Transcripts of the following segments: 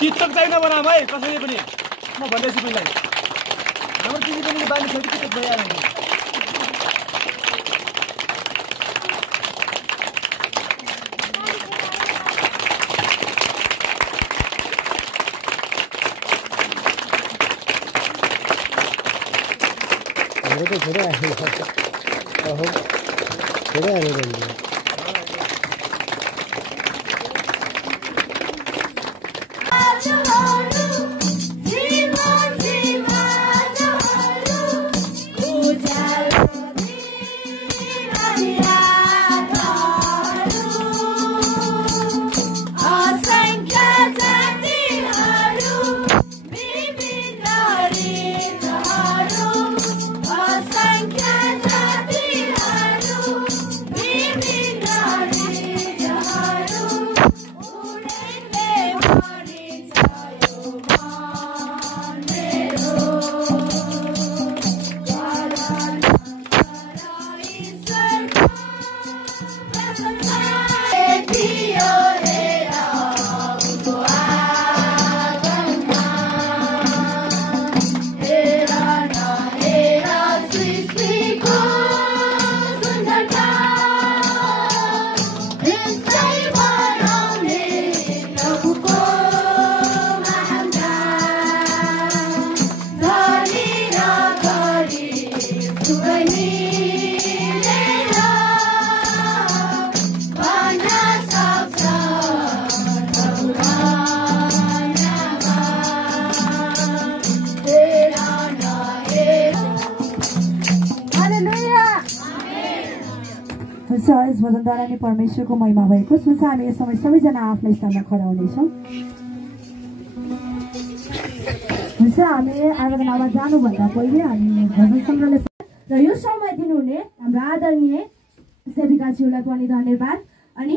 TikTok चाहिँ नबनाऊ है कसैले पनि म भन्दैछु तिमीलाई हाम्रो दिदी पनि बानी छ कि टिकटक भइहाल्छ तो छोड़ा है ओहो छोड़ा है रे यस भजनद्वारा नै परमेश्वरको महिमा भएको सुन्छ। हामी यस समय सबैजना आफ्नो स्थानमा खडा हुनेछौँ। हुन्छ, हामी आराधनामा जानुभन्दा पहिले हामी भजन सङ्ग्रहले र यो समय दिनुहुने हाम्रो आदरणीय सेविकाज्यूलाई पनि धन्यवाद। अनि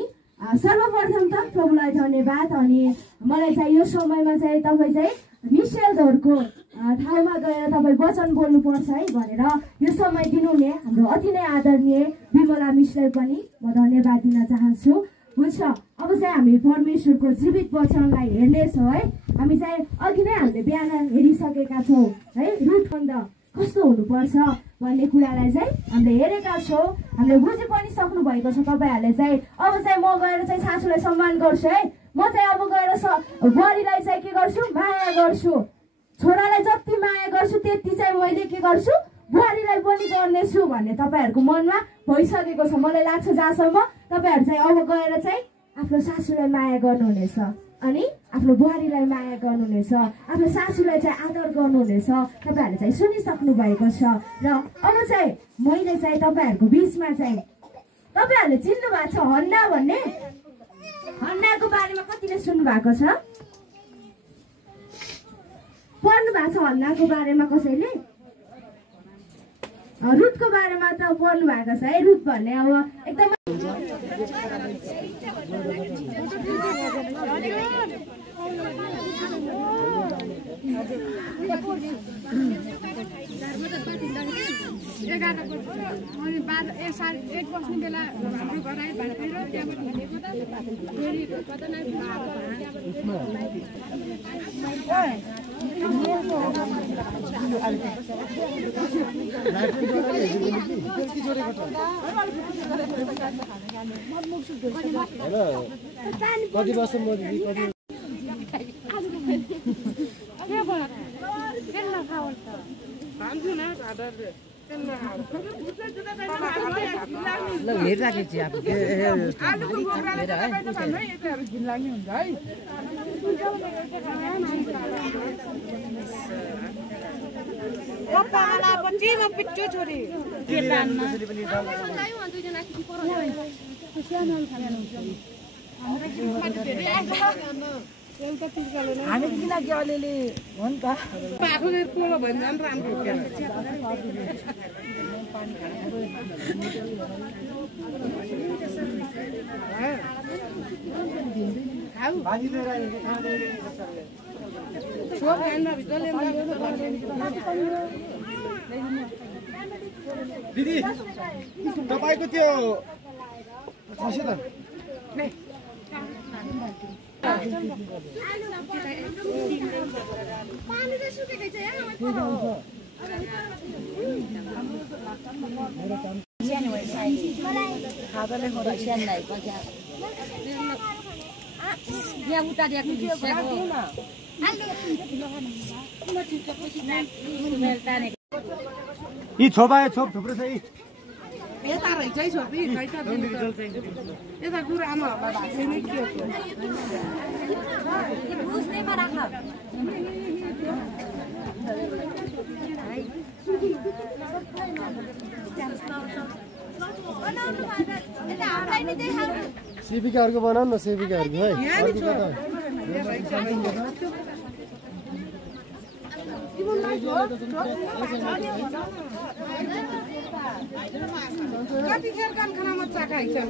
सर्वप्रथम त प्रभुलाई धन्यवाद। अनि मलाई चाहिँ यो समयमा चाहिँ तपाईँ चाहिँ मिसेलहरूको ठाउँमा गएर तपाईँ वचन बोल्नुपर्छ है भनेर यो समय दिनुहुने हाम्रो अति नै आदरणीय विमला मिसलाई पनि म धन्यवाद दिन चाहन्छु। हुन्छ, अब चाहिँ हामी परमेश्वरको जीवित वचनलाई हेर्नेछौँ है। हामी चाहिँ अघि नै हामीले बिहान हेरिसकेका छौँ है, रुटबन्ध कस्तो हुनुपर्छ भन्ने कुरालाई चाहिँ हामीले हेरेका छौँ। हामीले बुझि पनि सक्नु भएको छ तपाईँहरूले चाहिँ। अब चाहिँ म गएर चाहिँ सासूलाई सम्मान गर्छु है। म चाहिँ अब गएर बुहारीलाई चाहिँ के गर्छु, माया गर्छु। छोरालाई जति माया गर्छु त्यति चाहिँ मैले के गर्छु, बुहारीलाई पनि गर्नेछु भन्ने तपाईँहरूको मनमा भइसकेको छ मलाई लाग्छ। जहाँसम्म तपाईँहरू चाहिँ अब गएर चाहिँ आफ्नो सासूलाई माया गर्नुहुनेछ, अनि आफ्नो बुहारीलाई माया गर्नुहुनेछ, आफ्नो सासूलाई चाहिँ आदर गर्नुहुनेछ। तपाईँहरूले चाहिँ सुनिसक्नु भएको छ। र अब चाहिँ मैले चाहिँ तपाईँहरूको बिचमा चाहिँ तपाईँहरूले चिन्नु भएको छ हन्ना भन्ने, हन्नाको बारेमा कतिले सुन्नु भएको छ, पढ्नु भएको छ हन्नाको बारेमा कसैले? रुटको बारेमा त पढ्नु भएको छ है। रुट भन्ने अब एकदमै कति वर्ष मोदी हामी किन के अलिअलि हो नि त आफूले पोलो भन्दा पनि राम्रो दिदी तपाईको त्यो खस्यो त यी छोपाए छोप थुप्रो छ यी यता रहेछ है छोपी यता गुरामाहरूलाई भाषै नै के हो सेविकाहरूको बनाउनु न सेविकाहरूको है कतिखेर खानामा चाखाइछन्